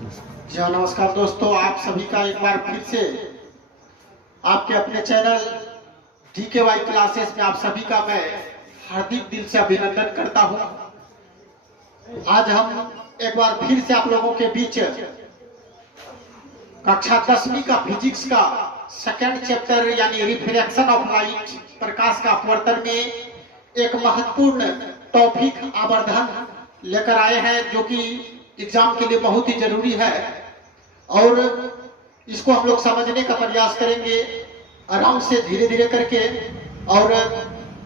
जी हाँ, नमस्कार दोस्तों, आप सभी का एक बार फिर से आपके अपने चैनल DKY क्लासेस में आप सभी का मैं हार्दिक दिल से अभिनंदन करता हूँ। आज हम एक बार फिर से आप लोगों के बीच कक्षा 10वीं का फिजिक्स का सेकंड चैप्टर यानी रिफ्रैक्शन ऑफ लाइट, प्रकाश का अपवर्तन में एक महत्वपूर्ण टॉपिक आवर्धन लेकर आए हैं, जो कि एग्जाम के लिए बहुत ही जरूरी है और इसको हम लोग समझने का प्रयास करेंगे आराम से, धीरे धीरे करके, और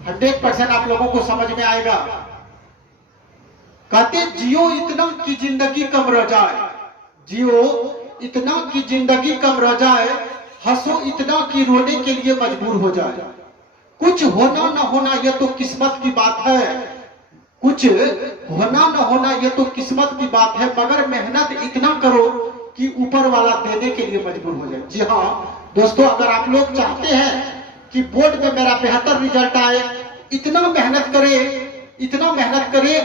100% आप लोगों को समझ में आएगा। कहते जियो इतना कि जिंदगी कम रह जाए, जियो इतना कि जिंदगी कम रह जाए, हंसो इतना कि रोने के लिए मजबूर हो जाए। कुछ होना न होना यह तो किस्मत की बात है, कुछ होना न होना यह तो किस्मत की बात है, मगर मेहनत इतना करो कि ऊपर वाला देने के लिए मजबूर हो जाए। जी हाँ दोस्तों, अगर आप लोग चाहते हैं कि बोर्ड में मेरा बेहतर रिजल्ट आए, इतना मेहनत करे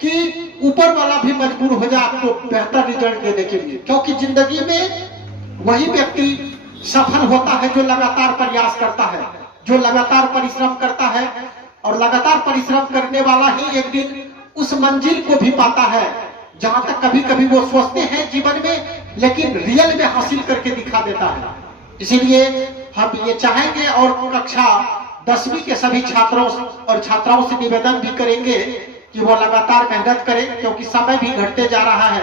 कि ऊपर वाला भी मजबूर हो जाए आपको बेहतर रिजल्ट देने के लिए, क्योंकि जिंदगी में वही व्यक्ति सफल होता है जो लगातार प्रयास करता है, जो लगातार परिश्रम करता है, और लगातार परिश्रम करने वाला ही एक दिन उस मंजिल को भी पाता है जहां तक कभी कभी वो सोचते हैं जीवन में, लेकिन रियल में हासिल करके दिखा देता है। इसीलिए हम ये चाहेंगे और कक्षा 10वीं के सभी छात्रों और छात्राओं से निवेदन भी करेंगे कि वो लगातार मेहनत करें, क्योंकि समय भी घटते जा रहा है।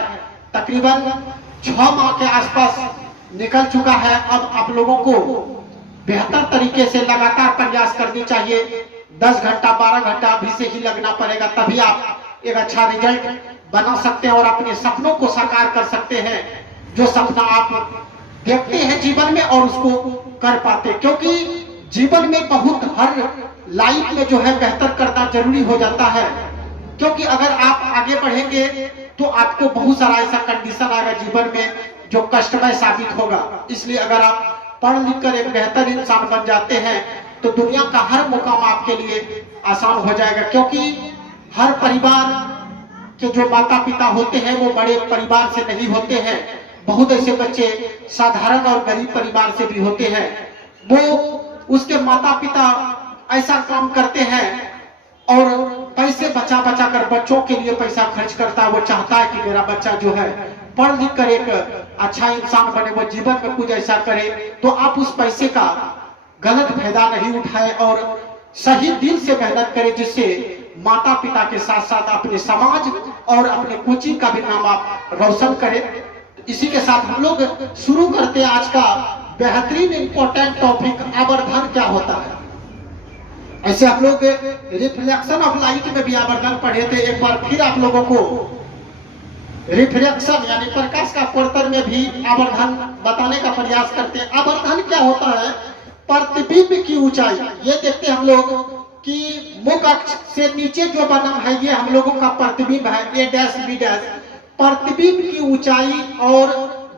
तकरीबन 6 माह के आसपास निकल चुका है। अब आप लोगों को बेहतर तरीके से लगातार प्रयास करनी चाहिए। 10 घंटा 12 घंटा अभी से ही लगना पड़ेगा, तभी आप एक अच्छा रिजल्ट बना सकते हैं और अपने सपनों को साकार कर सकते हैं। जो सपना आप देखते हैं जीवन में और उसको कर पाते, क्योंकि जीवन में बहुत हर लाइफ में जो है बेहतर करना जरूरी हो जाता है। क्योंकि अगर आप आगे बढ़ेंगे तो आपको बहुत सारा ऐसा कंडीशन आएगा जीवन में जो कष्टमय साबित होगा। इसलिए अगर आप पढ़ लिख कर एक बेहतर इंसान बन जाते हैं तो दुनिया का हर मुकाम आपके लिए आसान हो जाएगा। क्योंकि हर परिवार के जो माता पिता होते हैं वो बड़े परिवार से नहीं होते हैं, बहुत ऐसे बच्चे साधारण और गरीब परिवार से भी होते हैं। वो उसके माता पिता ऐसा काम करते हैं और पैसे बचा बचा कर बच्चों के लिए पैसा खर्च करता है। वो चाहता है कि मेरा बच्चा जो है पढ़ लिख कर एक अच्छा इंसान बने, वो जीवन में कुछ ऐसा करे। तो आप उस पैसे का गलत फायदा नहीं उठाए और सही दिल से मेहनत करें, जिससे माता पिता के साथ साथ अपने समाज और अपने कोचिंग का भी नाम आप रोशन करें। इसी के साथ हम लोग शुरू करते हैं आज का बेहतरीन इंपॉर्टेंट टॉपिक, आवर्धन क्या होता है। ऐसे हम लोग रिफ्लेक्शन ऑफ लाइट में भी आवर्धन पढ़े थे। एक बार फिर आप लोगों को रिफ्लेक्शन यानी प्रकाश का अपवर्तन में भी आवर्धन बताने का प्रयास करते हैं। आवर्धन क्या होता है? प्रतिबिंब की ऊंचाई। ये देखते हैं हम लोग कि मुख अक्ष से नीचे जो बना है ये हम लोगों का प्रतिबिंब है, A', B'। प्रतिबिंब की ऊंचाई और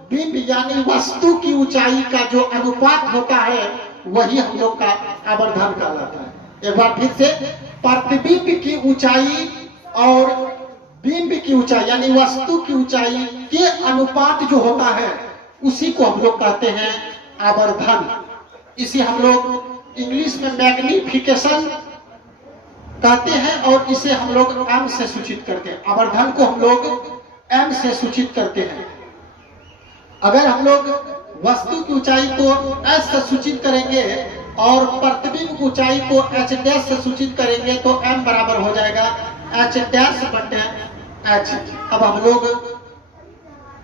बिंब यानी वस्तु की ऊंचाई का जो अनुपात होता है वही हम लोग का आवर्धन कहलाता है। एक बार फिर से, प्रतिबिंब की ऊंचाई और बिंब की ऊंचाई यानी वस्तु की ऊंचाई के अनुपात जो होता है उसी को हम लोग कहते हैं आवर्धन। इसे हम लोग इंग्लिश में मैग्निफिकेशन कहते हैं और इसे हम लोग M से सूचित करते हैं। आवर्धन को हम लोग M से सूचित करते हैं। अगर हम लोग वस्तु की ऊंचाई को S से सूचित करेंगे और प्रतिबिंब की ऊंचाई को H' से सूचित करेंगे तो M बराबर हो जाएगा H'/H। अब हम लोग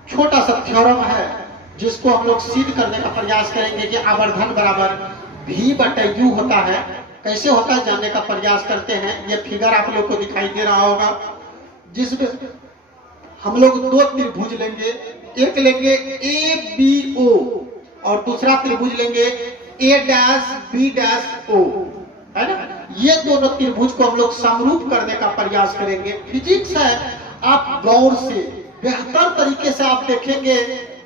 छोटा सा थ्योरम है जिसको हम लोग सिद्ध करने का प्रयास करेंगे कि आवर्धन बराबर V/U होता है। कैसे होता है जानने का प्रयास करते हैं। ये फिगर आप लोग को दिखाई दे रहा होगा, जिसमें हम लोग 2 त्रिभुज लेंगे, एक लेंगे ABO और दूसरा त्रिभुज लेंगे A'/B'O, है ना। ये दोनों त्रिभुज को हम लोग समरूप करने का प्रयास करेंगे। फिजिक्स है, आप गौर से बेहतर तरीके से आप देखेंगे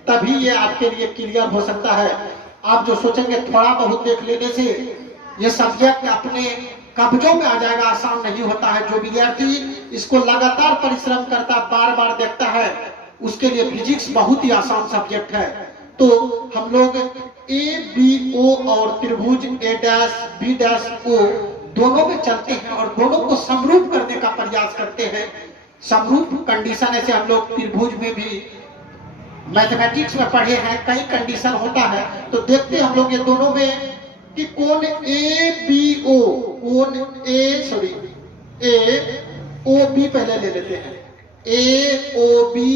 तभी ये आपके लिए क्लियर हो सकता है। आप जो सोचेंगे थोड़ा बहुत देख लेने से ये सब्जेक्ट अपने कब्जों में आ जाएगा, आसान नहीं होता है। जो विद्यार्थी इसको लगातार परिश्रम करता, बार बार देखता है, उसके लिए फिजिक्स बहुत ही आसान सब्जेक्ट है। तो हम लोग ए बी ओ और त्रिभुज ए डैश बी डैश ओ दोनों में चलते हैं और दोनों को समरूप करने का प्रयास करते हैं। समरूप कंडीशन ऐसे हम लोग त्रिभुज में भी मैथमेटिक्स में पढ़े हैं, कई कंडीशन होता है। तो देखते हैं हम लोग ये दोनों में कि कोण ए बी ओ, कोण ए ओ बी पहले ले लेते हैं। ए ओ बी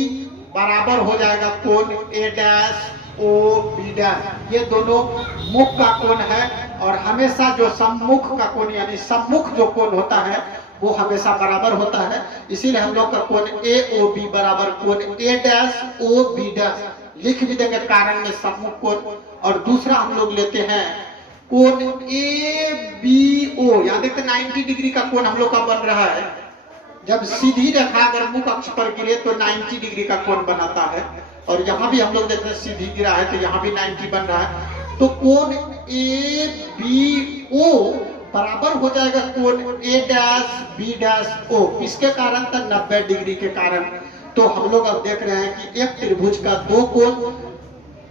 बराबर हो जाएगा कोण ए डैश ओ बी डैश। ये दोनों मुख का कोण है और हमेशा जो सम्मुख का कोण यानी सम्मुख जो कोण होता है वो हमेशा बराबर होता है। इसीलिए हम लोग का कोण ए ओ बी बराबर कोण ए डैश ओ बी डैश लिख भी देंगे कारण में सम्मुख कोण। और दूसरा हम लोग लेते हैं कोण ए बी ओ, यहाँ देखते 90 डिग्री का कोण हम लोग का बन रहा है। जब सीधी रेखा अगर मुख अक्ष पर गिरे तो 90 डिग्री का कोण बनाता है और यहाँ भी हम लोग देख रहे हैं सीधी गिरा है तो यहाँ भी 90 बन रहा है। तो कोण ए बी ओ बराबर हो जाएगा कोण ए डैश बी डैश ओ। किसके कारण? तो 90 डिग्री के कारण। तो हम लोग अब देख रहे हैं कि एक त्रिभुज का दो कोण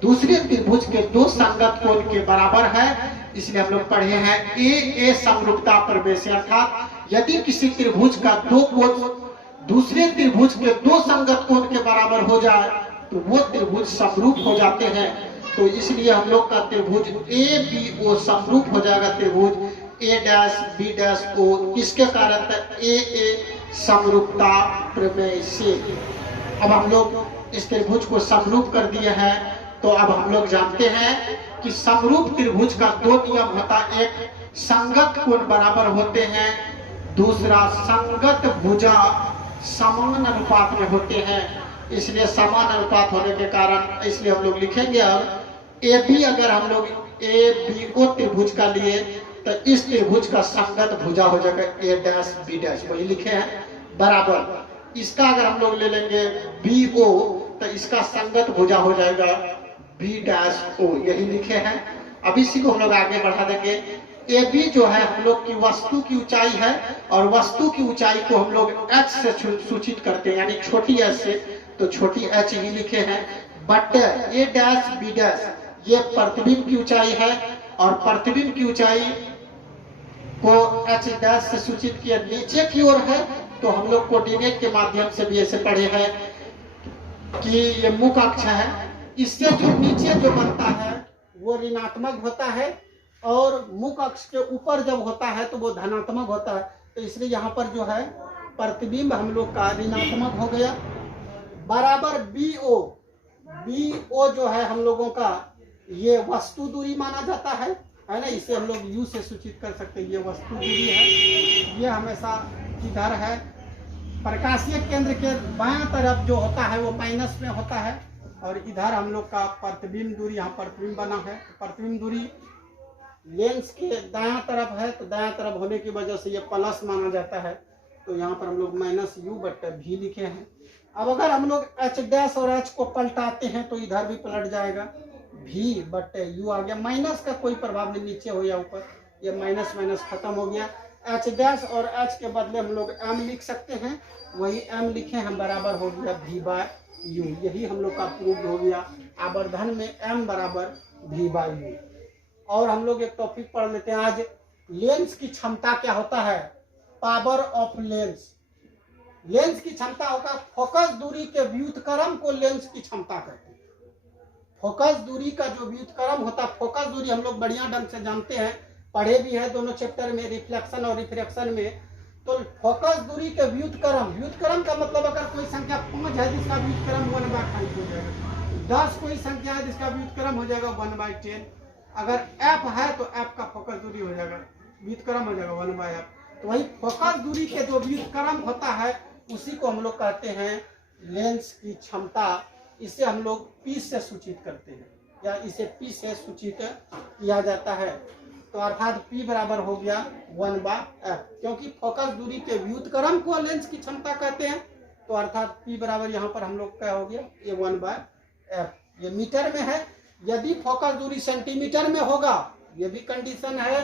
दूसरे त्रिभुज के दो संगत कोण के बराबर है। इसलिए हम लोग पढ़े हैं ए समरूपता प्रवेश, अर्थात यदि किसी त्रिभुज का दो कोण दूसरे त्रिभुज के दो संगत कोण के बराबर हो जाए तो वो त्रिभुज समरूप हो जाते हैं। तो इसलिए हम लोग का त्रिभुज ए बी ओ समरूप हो जाएगा त्रिभुज ए डैश बी डैश ओ। किसके कारण? ए समरूपता प्रमेय से। अब हम लोग इस त्रिभुज को समरूप कर दिए हैं। तो अब हम लोग जानते हैं कि समरूप त्रिभुज का दो नियम होता है, एक संगत कोण बराबर होते हैं, दूसरा संगत भुजा समान अनुपात में होते हैं। इसलिए समान अनुपात होने के कारण इसलिए हम लोग लिखेंगे अब ए बी, अगर हम लोग ए बी ओ त्रिभुज का लिए तो इस त्रिभुज का संगत भुजा हो जाएगा ए डैश बी डैश, वही लिखे हैं बराबर। इसका अगर हम लोग ले लेंगे बी ओ तो इसका संगत भुजा हो जाएगा बी डैश ओ, यही लिखे हैं। अब इसी को हम लोग आगे बढ़ा देंगे। ए बी जो है हम लोग की वस्तु की ऊंचाई है और वस्तु की ऊंचाई को हम लोग एच से सूचित करते हैं, यानी छोटी एच से। तो छोटी एच ही लिखे हैं but A dash B dash ये प्रतिबिंब की ऊंचाई है और प्रतिबिंब की ऊंचाई को एच डैश से सूचित किया नीचे की ओर है। तो हम लोग कोऑर्डिनेट के माध्यम से भी ऐसे पढ़े हैं कि ये मुख अक्ष है, इससे जो नीचे जो बनता है वो ऋणात्मक होता है और मुख अक्ष के ऊपर जब होता है तो वो धनात्मक होता है। तो इसलिए यहाँ पर जो है प्रतिबिंब हम लोग का ऋणात्मक हो गया बराबर बी ओ जो है हम लोगों का ये वस्तु दूरी माना जाता है ना। इसे हम लोग यू से सूचित कर सकते हैं, ये वस्तु दूरी है। ये हमेशा इधर है, प्रकाशीय केंद्र के बाएं तरफ जो होता है वो माइनस में होता है और इधर हम लोग का प्रतिबिंब दूरी, यहाँ प्रतिबिंब बना है, प्रतिबिंब दूरी लेंस के दायां तरफ है। तो दायां तरफ होने की वजह से ये प्लस माना जाता है। तो यहाँ पर हम लोग माइनस यू बट भी लिखे हैं। अब अगर हम लोग एच डैश और एच को पलटाते हैं तो इधर भी पलट जाएगा, भी बट यू आ गया। माइनस का कोई प्रभाव नहीं, नीचे हो या ऊपर, ये माइनस माइनस खत्म हो गया। एच डैश और एच के बदले हम लोग एम लिख सकते हैं, वही एम लिखे हैं बराबर हो गया भी बाय यू। यही हम लोग का प्रूव हो गया, आवर्धन में एम बराबर भी बाय यू। और हम लोग एक टॉपिक पढ़ लेते हैं आज, लेंस की क्षमता क्या होता है? Power of lens. लेंस की क्षमता होगा फोकस दूरी के व्युत्क्रम को लेंस की क्षमता कहते हैं। फोकस दूरी का जो व्युत्क्रम होता है, फोकस दूरी हम लोग बढ़िया ढंग से जानते हैं, पढ़े भी है दोनों चैप्टर में, रिफ्लेक्शन और रिफ्रैक्शन में। तो फोकस दूरी के व्युत्क्रम, व्युत्क्रम का मतलब अगर कोई संख्या 5 है जिसका व्युत्क्रम 1/5 हो जाएगा, 10 कोई संख्या है जिसका व्युत्क्रम हो जाएगा 1/10, अगर f है तो f का फोकस दूरी हो जाएगा, व्युत्क्रम हो जाएगा 1/f। तो वही फोकस दूरी के जो व्युत्क्रम होता है उसी को हम लोग कहते हैं लेंस की क्षमता। इसे हम लोग P से सूचित करते हैं या इसे P से सूचित किया जाता है। तो अर्थात P बराबर हो गया 1/f, क्योंकि फोकस दूरी के व्युत्क्रम को लेंस की क्षमता कहते हैं। तो अर्थात P बराबर यहाँ पर हम लोग क्या हो गया, ये 1/f। ये मीटर में है, यदि फोकस दूरी सेंटीमीटर में होगा, ये भी कंडीशन है,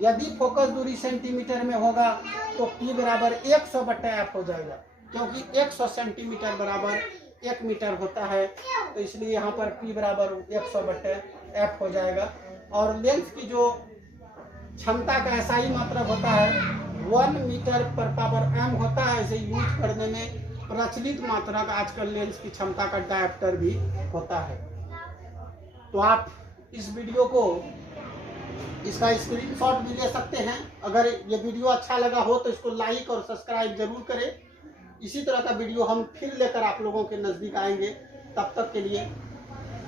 यदि फोकस दूरी सेंटीमीटर में होगा तो P बराबर 100/f हो जाएगा, क्योंकि 100 सेंटीमीटर बराबर 1 मीटर होता है, तो इसलिए यहाँ पर P बराबर 100/F हो जाएगा। और लेंस की जो क्षमता का SI मात्रक होता है 1 मीटर पर पावर m होता है। इसे यूज करने में प्रचलित मात्रक आजकल लेंस की क्षमता का डायप्टर भी होता है। तो आप इस वीडियो को इसका स्क्रीनशॉट भी ले सकते हैं। अगर ये वीडियो अच्छा लगा हो तो इसको लाइक और सब्सक्राइब जरूर करें। इसी तरह का वीडियो हम फिर लेकर आप लोगों के नज़दीक आएंगे। तब तक के लिए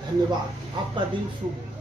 धन्यवाद। आपका दिन शुभ हो।